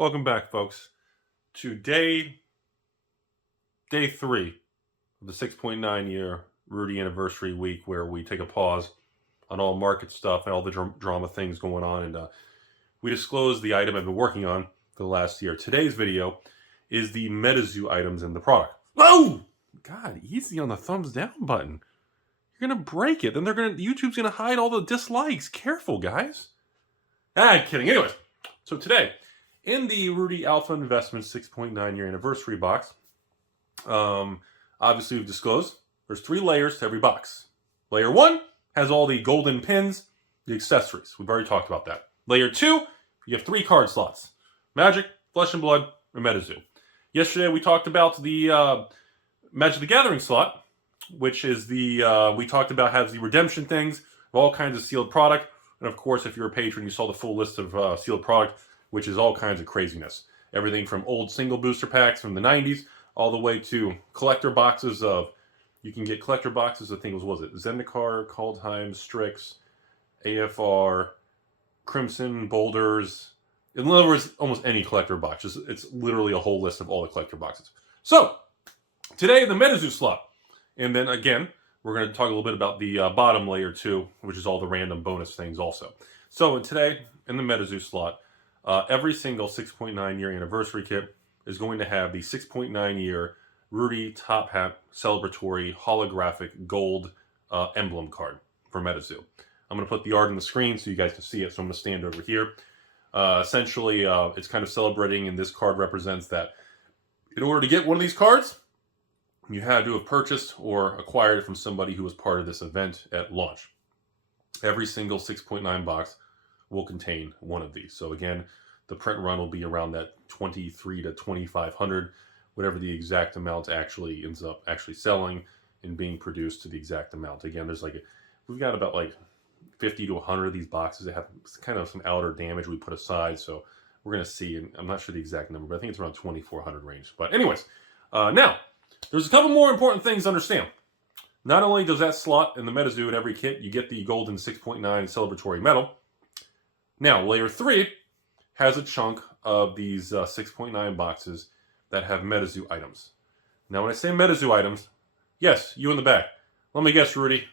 Welcome back, folks, to day 3 of the 6.9 year Rudy anniversary week, where we take a pause on all market stuff and all the drama things going on, and we disclose the item I've been working on for the last year. Today's video is the MetaZoo items in the product. Oh, God, easy on the thumbs down button. You're gonna break it. Then YouTube's gonna hide all the dislikes. Careful, guys. I'm kidding. Anyways, so today, in the Rudy Alpha Investments 6.9 year anniversary box, obviously we've disclosed there's 3 layers to every box. Layer 1 has all the golden pins, the accessories. We've already talked about that. Layer 2, you have 3 card slots: Magic, Flesh and Blood, or MetaZoo. Yesterday we talked about the Magic the Gathering slot, which is the, we talked about has the redemption things of all kinds of sealed product. And of course, if you're a patron, you saw the full list of sealed product, which is all kinds of craziness. Everything from old single booster packs from the 90s, all the way to collector boxes of, you can get collector boxes of things, what was it? Zendikar, Kaldheim, Strix, AFR, Crimson, Boulders. In other words, almost any collector box. It's literally a whole list of all the collector boxes. So, today the MetaZoo slot. And then again, we're going to talk a little bit about the bottom layer 2, which is all the random bonus things also. So today, in the MetaZoo slot, every single 6.9 year anniversary kit is going to have the 6.9 year Rudy Top Hat celebratory holographic gold emblem card for MetaZoo. I'm going to put the art on the screen so you guys can see it, so I'm going to stand over here. Essentially, it's kind of celebrating, and this card represents that in order to get one of these cards, you had to have purchased or acquired it from somebody who was part of this event at launch. Every single 6.9 box will contain one of these. So again, the print run will be around that 23 to 2,500, whatever the exact amount actually ends up actually selling and being produced to the exact amount. Again, there's we've got about 50 to 100 of these boxes that have kind of some outer damage we put aside. So we're going to see, and I'm not sure the exact number, but I think it's around 2,400 range. But anyways, now, there's a couple more important things to understand. Not only does that slot in the MetaZoo in every kit, you get the golden 6.9 celebratory medal. Now, layer 3 has a chunk of these 6.9 boxes that have MetaZoo items. Now, when I say MetaZoo items, yes, you in the back. Let me guess, Rudy.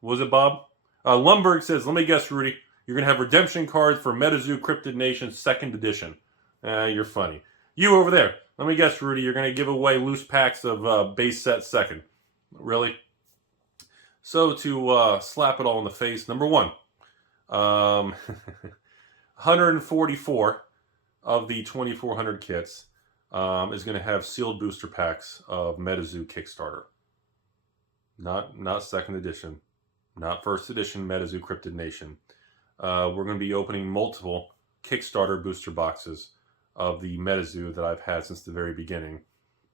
Was it Bob? Lumberg says, let me guess, Rudy. You're going to have redemption cards for MetaZoo Cryptid Nation 2nd edition. You're funny. You over there. Let me guess, Rudy, you're going to give away loose packs of base set 2nd. Really? So to slap it all in the face, number 1. 144 of the 2,400 kits is going to have sealed booster packs of MetaZoo Kickstarter. Not 2nd edition. Not 1st edition MetaZoo Cryptid Nation. We're going to be opening multiple Kickstarter booster boxes of the MetaZoo that I've had since the very beginning,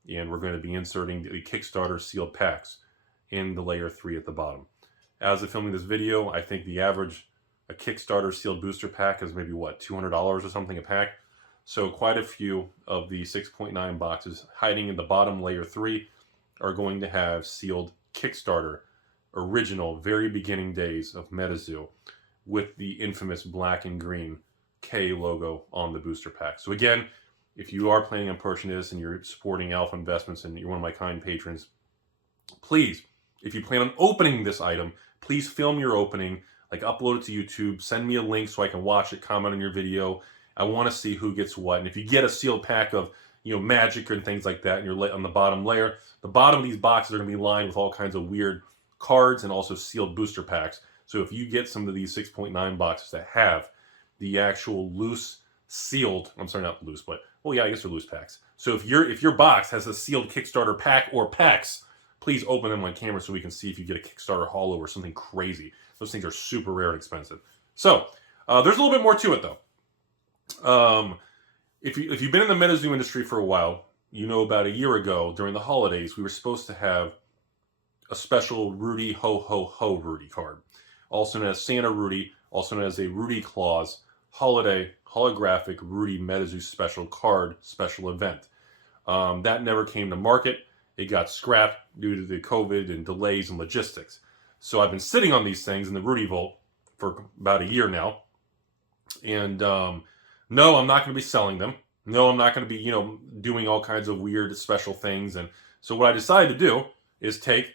and we're going to be inserting the Kickstarter sealed packs in the layer 3 at the bottom. As of filming this video, I think the average a Kickstarter sealed booster pack is maybe what, $200 or something a pack. So quite a few of the 6.9 boxes hiding in the bottom layer 3 are going to have sealed Kickstarter original very beginning days of MetaZoo with the infamous black and green K logo on the booster pack. So again, if you are planning on purchasing this and you're supporting Alpha Investments and you're one of my kind patrons, please, if you plan on opening this item, please film your opening, upload it to YouTube, send me a link so I can watch it, comment on your video. I want to see who gets what. And if you get a sealed pack of, Magic and things like that, and you're on the bottom layer, the bottom of these boxes are going to be lined with all kinds of weird cards and also sealed booster packs. So if you get some of these 6.9 boxes that have the actual loose sealed, I'm sorry, not loose, but, well, yeah, I guess they're loose packs. So if your box has a sealed Kickstarter pack or packs, please open them on camera so we can see if you get a Kickstarter holo or something crazy. Those things are super rare and expensive. So there's a little bit more to it, though. If you've been in the MetaZoo industry for a while, you know about a year ago during the holidays, we were supposed to have a special Rudy Ho Ho Ho Rudy card, also known as Santa Rudy, also known as a Rudy Claus holiday holographic Rudy MetaZoo special card special event. That never came to market. It got scrapped due to the COVID and delays and logistics. So I've been sitting on these things in the Rudy Vault for about a year now. And no, I'm not going to be selling them. No, I'm not going to be, doing all kinds of weird special things. And so what I decided to do is take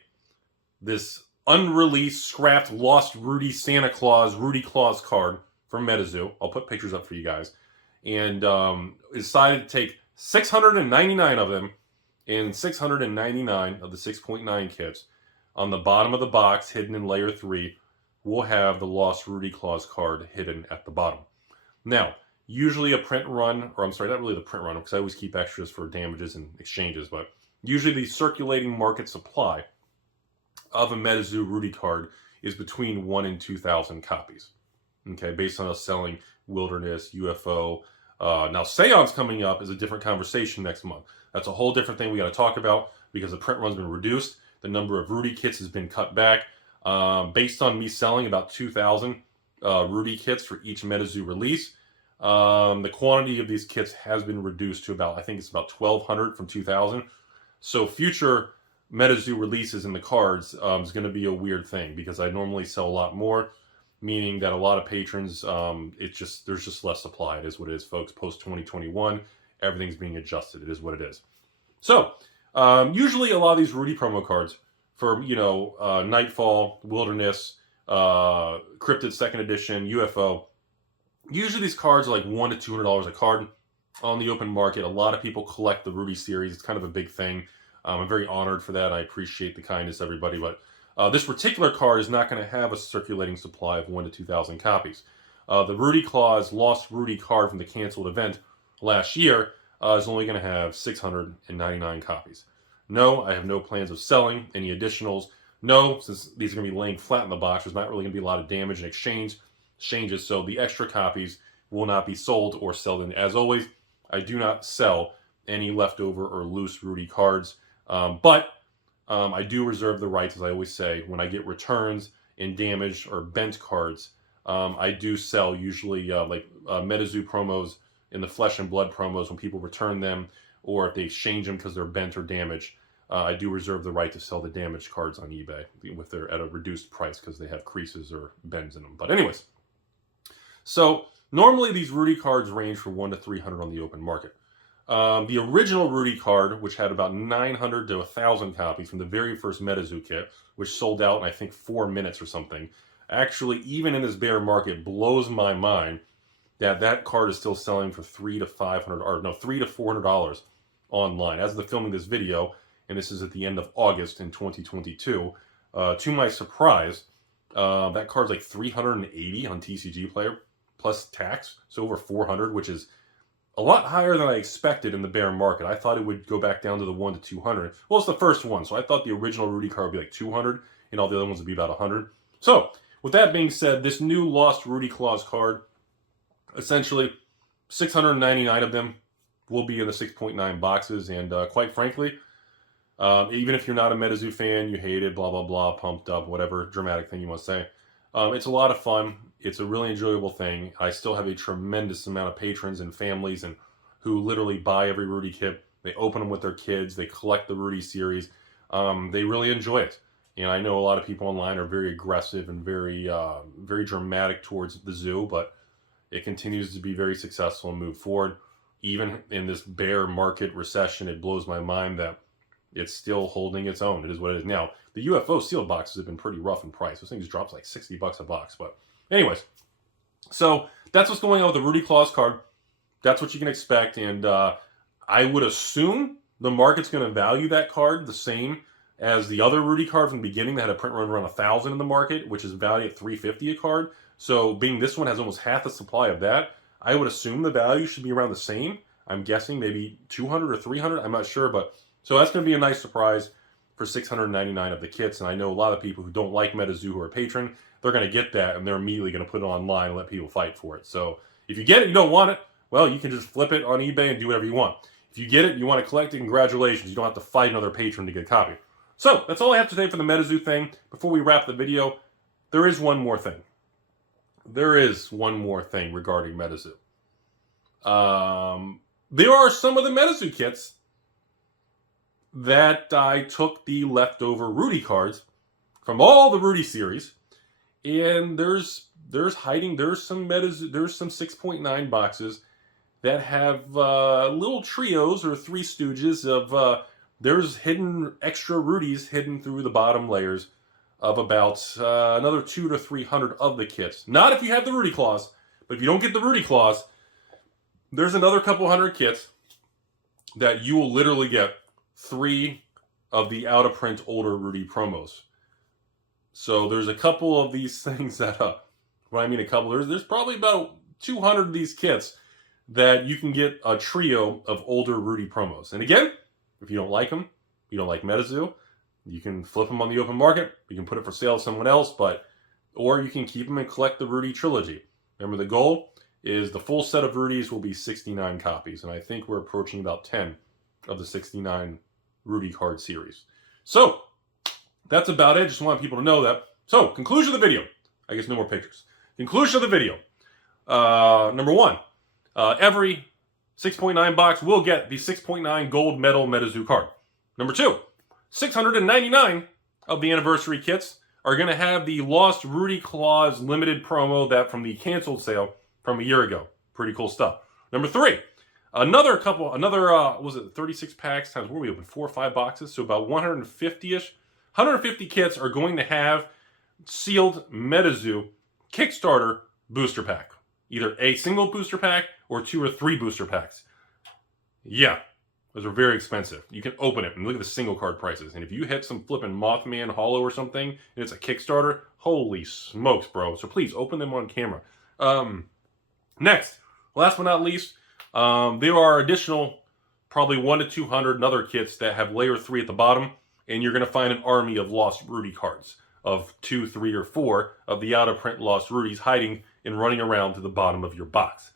this unreleased, scrapped, lost Rudy Santa Claus, Rudy Claus card from MetaZoo. I'll put pictures up for you guys. And decided to take 699 of them and 699 of the 6.9 kits. On the bottom of the box, hidden in layer 3, we'll have the lost Rudy Claus card hidden at the bottom. Now, usually a print run, or I'm sorry, not really the print run, because I always keep extras for damages and exchanges, but usually the circulating market supply of a MetaZoo Rudy card is between 1 and 2,000 copies. Okay, based on us selling Wilderness, UFO. Now, Seance coming up is a different conversation next month. That's a whole different thing we got to talk about because the print run's been reduced. The number of Rudy kits has been cut back. Based on me selling about 2,000 Rudy kits for each MetaZoo release, the quantity of these kits has been reduced to about, I think it's about 1,200 from 2,000. So future MetaZoo releases in the cards is going to be a weird thing because I normally sell a lot more, meaning that a lot of patrons, there's just less supply. It is what it is, folks. Post 2021, everything's being adjusted. It is what it is. So usually a lot of these Rudy promo cards for, Nightfall, Wilderness, Cryptid 2nd Edition, UFO, usually these cards are like $100 to $200 a card on the open market. A lot of people collect the Rudy series. It's kind of a big thing. I'm very honored for that. I appreciate the kindness, everybody. But this particular card is not going to have a circulating supply of 1 to 2,000 copies. The Rudy Claus Lost Rudy card from the canceled event last year is only going to have 699 copies. No, I have no plans of selling any additionals. No, since these are going to be laying flat in the box, there's not really going to be a lot of damage and exchanges, so the extra copies will not be sold or sold. As always, I do not sell any leftover or loose Rudy cards, but I do reserve the rights, as I always say, when I get returns in damaged or bent cards. I do sell usually MetaZoo promos in the Flesh and Blood promos when people return them, or if they exchange them because they're bent or damaged. I do reserve the right to sell the damaged cards on eBay at a reduced price because they have creases or bends in them. But anyways, so normally these Rudy cards range from 1 to 300 on the open market. The original Rudy card, which had about 900 to 1,000 copies from the very first MetaZoo kit, which sold out in I think 4 minutes or something, actually even in this bear market blows my mind that card is still selling for $300 to $400 online. As of the filming this video, and this is at the end of August in 2022, to my surprise, that card's like $380 on TCG Player plus tax, so over $400, which is a lot higher than I expected in the bear market. I thought it would go back down to the 1 to 200. Well, it's the first one, so I thought the original Rudy card would be like 200, and all the other ones would be about 100. So, with that being said, this new Lost Rudy Claus card, essentially 699 of them will be in the 6.9 boxes, and quite frankly, even if you're not a MetaZoo fan, you hate it, blah, blah, blah, pumped up, whatever dramatic thing you want to say, it's a lot of fun. It's a really enjoyable thing. I still have a tremendous amount of patrons and families and who literally buy every Rudy kit. They open them with their kids. They collect the Rudy series. They really enjoy it. And I know a lot of people online are very aggressive and very dramatic towards the zoo, but it continues to be very successful and move forward. Even in this bear market recession, it blows my mind that it's still holding its own. It is what it is. Now, the UFO sealed boxes have been pretty rough in price. Those things dropped like $60 a box. But anyways, so that's what's going on with the Rudy Claus card. That's what you can expect. And I would assume the market's going to value that card the same as the other Rudy card from the beginning that had a print run around 1,000 in the market, which is valued at $350 a card. So being this one has almost half the supply of that, I would assume the value should be around the same. I'm guessing maybe 200 or 300. I'm not sure, but so that's going to be a nice surprise for 699 of the kits. And I know a lot of people who don't like MetaZoo who are a patron, they're going to get that and they're immediately going to put it online and let people fight for it. So if you get it, you don't want it, well, you can just flip it on eBay and do whatever you want. If you get it, you want to collect it, congratulations. You don't have to fight another patron to get a copy. So that's all I have to say for the MetaZoo thing. Before we wrap the video, there is one more thing. There is one more thing regarding MetaZoo. There are some of the MetaZoo kits that I took the leftover Rudy cards from all the Rudy series, and there's some 6.9 boxes that have little trios or three stooges of, there's hidden extra Rudies hidden through the bottom layers of about another 200 to 300 of the kits. Not if you have the Rudy claws, but if you don't get the Rudy claws, there's another couple hundred kits that you will literally get 3 of the out-of-print older Rudy promos. So there's a couple of these things that, when I mean a couple, there's probably about 200 of these kits that you can get a trio of older Rudy promos. And again, if you don't like them, you don't like MetaZoo, you can flip them on the open market, you can put it for sale to someone else, or you can keep them and collect the Rudy trilogy. Remember, the goal is the full set of Rudies will be 69 copies, and I think we're approaching about 10 of the 69 Rudy card series. So, that's about it. Just want people to know that. So, conclusion of the video. I guess no more pictures. Conclusion of the video. Number 1, every 6.9 box will get the 6.9 gold medal MetaZoo card. Number 2, 699 of the anniversary kits are going to have the Lost Rudy Claws limited promo that from the canceled sale from a year ago. Pretty cool stuff. Number 3, another, was it 36 packs times, where we open 4 or 5 boxes, so about 150-ish. 150 kits are going to have sealed MetaZoo Kickstarter booster pack. Either a single booster pack or 2 or 3 booster packs. Yeah, those are very expensive. You can open it and look at the single card prices. And if you hit some flipping Mothman Hollow or something, and it's a Kickstarter, holy smokes, bro. So please, open them on camera. Next, last but not least, there are additional, probably 100 to 200 other kits that have layer 3 at the bottom, and you're going to find an army of Lost Rudy cards of 2, 3, or 4 of the out-of-print Lost Rudies hiding and running around to the bottom of your box.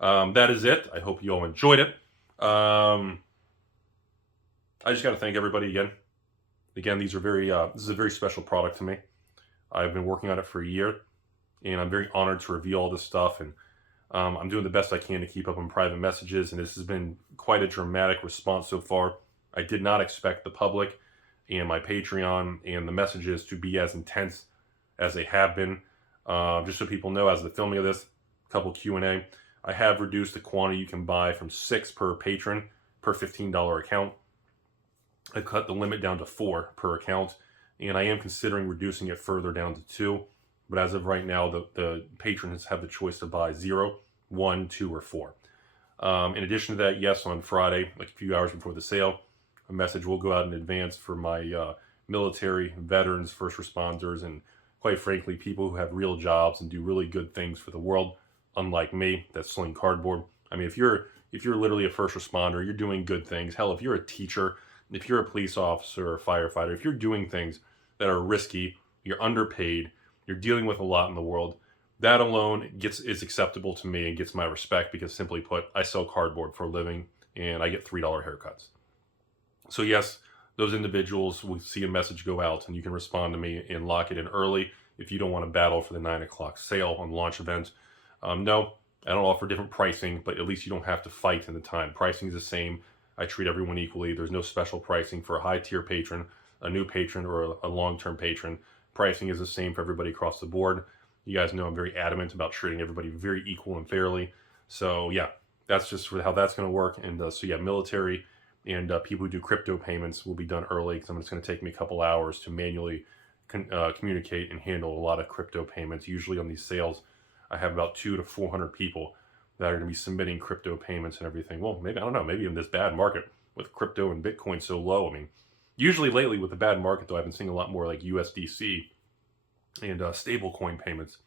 That is it. I hope you all enjoyed it. I just got to thank everybody again. Again, these are this is a very special product to me. I've been working on it for a year, and I'm very honored to reveal all this stuff, and I'm doing the best I can to keep up on private messages, and this has been quite a dramatic response so far. I did not expect the public and my Patreon and the messages to be as intense as they have been. Just so people know, as the filming of this, a couple Q&A, I have reduced the quantity you can buy from 6 per patron per $15 account. I've cut the limit down to 4 per account, and I am considering reducing it further down to 2. But as of right now, the patrons have the choice to buy 0, 1, 2, or 4. In addition to that, yes, on Friday, like a few hours before the sale, a message will go out in advance for my military, veterans, first responders, and quite frankly, people who have real jobs and do really good things for the world, unlike me, that sling cardboard. I mean, if you're literally a first responder, you're doing good things. Hell, if you're a teacher, if you're a police officer or a firefighter, if you're doing things that are risky, you're underpaid, you're dealing with a lot in the world, that alone is acceptable to me and gets my respect, because simply put, I sell cardboard for a living and I get $3 haircuts. So yes, those individuals will see a message go out and you can respond to me and lock it in early if you don't want to battle for the 9 o'clock sale on launch event. No, I don't offer different pricing, but at least you don't have to fight in the time. Pricing is the same. I treat everyone equally. There's no special pricing for a high tier patron, a new patron, or a long-term patron. Pricing is the same for everybody across the board. You guys know I'm very adamant about treating everybody very equal and fairly. So yeah, that's just how that's going to work. And so yeah, military and people who do crypto payments will be done early, because it's going to take me a couple hours to manually communicate and handle a lot of crypto payments. Usually on these sales, I have about 200 to 400 people that are going to be submitting crypto payments and everything. Well, maybe, I don't know, maybe in this bad market with crypto and Bitcoin so low. I mean, usually lately with the bad market, though, I've been seeing a lot more like USDC and stable coin payments.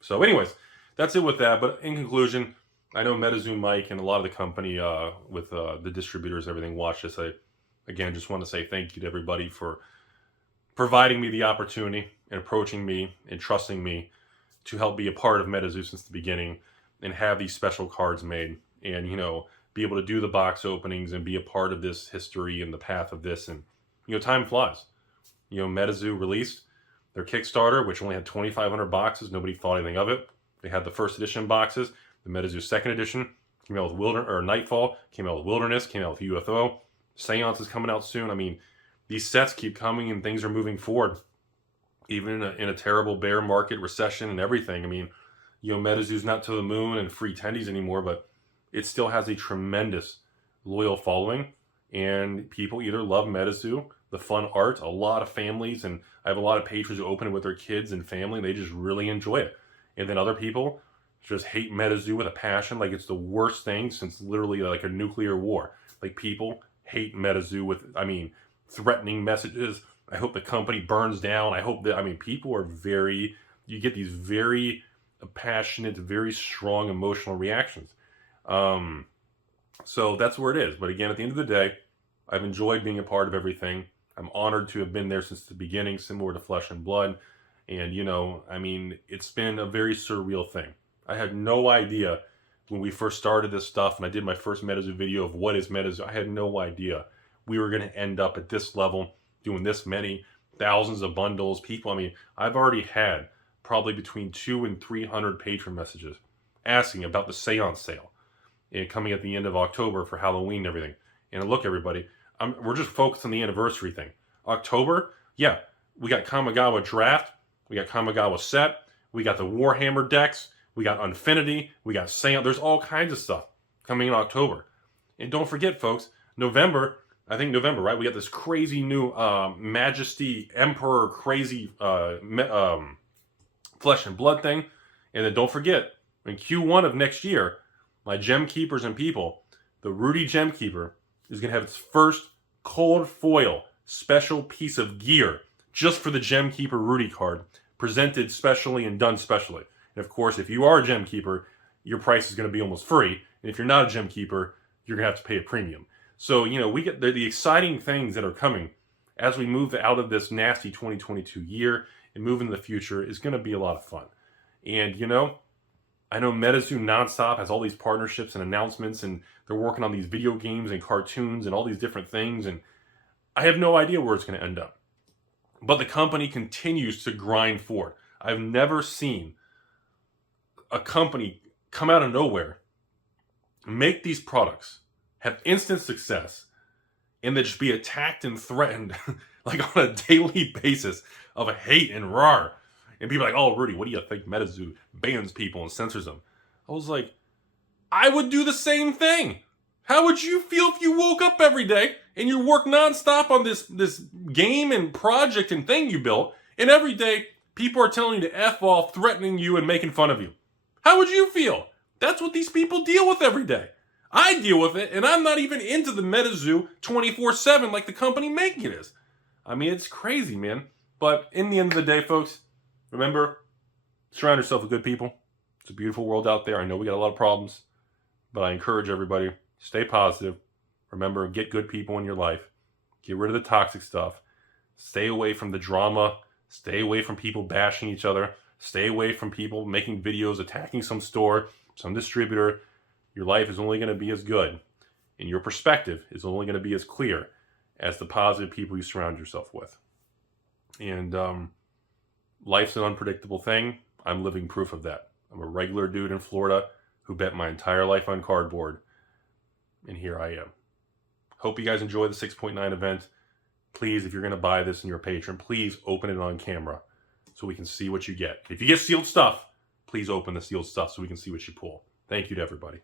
So anyways, that's it with that. But in conclusion, I know MetaZoo Mike and a lot of the company with the distributors, everything, watch this. I, again, just want to say thank you to everybody for providing me the opportunity and approaching me and trusting me to help be a part of MetaZoo since the beginning and have these special cards made and, you know, be able to do the box openings and be a part of this history and the path of this. And, you know, time flies. You know, MetaZoo released their Kickstarter, which only had 2,500 boxes. Nobody thought anything of it. They had the first edition boxes. The MetaZoo second edition came out with Nightfall, came out with Wilderness, came out with UFO. Seance is coming out soon. I mean, these sets keep coming and things are moving forward. Even in a terrible bear market, recession, and everything. I mean, you know, MetaZoo's not to the moon and free tendies anymore, but it still has a tremendous loyal following, and people either love MetaZoo, the fun art, a lot of families, and I have a lot of patrons who open it with their kids and family, and they just really enjoy it. And then other people just hate MetaZoo with a passion, like it's the worst thing since literally like a nuclear war. Like people hate MetaZoo with, I mean, threatening messages. I hope the company burns down. I hope that, I mean, people are very, you get these very passionate, very strong emotional reactions. So that's where it is. But again, at the end of the day, I've enjoyed being a part of everything. I'm honored to have been there since the beginning, similar to Flesh and Blood. And, you know, I mean, it's been a very surreal thing. I had no idea when we first started this stuff and I did my first MetaZoo video of what is MetaZoo. I had no idea we were going to end up at this level, doing this many thousands of bundles. People, I mean, I've already had probably between 200 and 300 patron messages asking about the seance sale and coming at the end of October for Halloween and everything. And look, everybody, we're just focused on the anniversary thing. October, yeah, we got Kamigawa Draft, we got Kamigawa Set, we got the Warhammer decks, we got Unfinity, we got Seance. There's all kinds of stuff coming in October. And don't forget, folks, November, I think November, right? We got this crazy new Majesty Emperor crazy Flesh and Blood thing. And then don't forget, in Q1 of next year, my Gem Keepers and people, the Rudy Gem Keeper is going to have its first cold foil special piece of gear just for the Gem Keeper Rudy card, presented specially and done specially. And of course, if you are a Gem Keeper, your price is going to be almost free. And if you're not a Gem Keeper, you're going to have to pay a premium. So, you know, we get the exciting things that are coming as we move out of this nasty 2022 year and move into the future is going to be a lot of fun. And, you know, I know MetaZoo Nonstop has all these partnerships and announcements, and they're working on these video games and cartoons and all these different things, and I have no idea where it's going to end up. But the company continues to grind forward. I've never seen a company come out of nowhere, make these products, have instant success, and then just be attacked and threatened like on a daily basis of hate and rawr. And people are like, oh, Rudy, what do you think MetaZoo bans people and censors them? I was like, I would do the same thing. How would you feel if you woke up every day and you work nonstop on this game and project and thing you built, and every day people are telling you to F off, threatening you and making fun of you? How would you feel? That's what these people deal with every day. I deal with it, and I'm not even into the MetaZoo 24/7 like the company making it is. I mean, it's crazy, man. But in the end of the day, folks, remember, surround yourself with good people. It's a beautiful world out there. I know we got a lot of problems, but I encourage everybody, stay positive. Remember, get good people in your life. Get rid of the toxic stuff. Stay away from the drama. Stay away from people bashing each other. Stay away from people making videos attacking some store, some distributor. Your life is only going to be as good, and your perspective is only going to be as clear as the positive people you surround yourself with. And life's an unpredictable thing. I'm living proof of that. I'm a regular dude in Florida who bet my entire life on cardboard, and here I am. Hope you guys enjoy the 6.9 event. Please, if you're going to buy this and you're a patron, please open it on camera so we can see what you get. If you get sealed stuff, please open the sealed stuff so we can see what you pull. Thank you to everybody.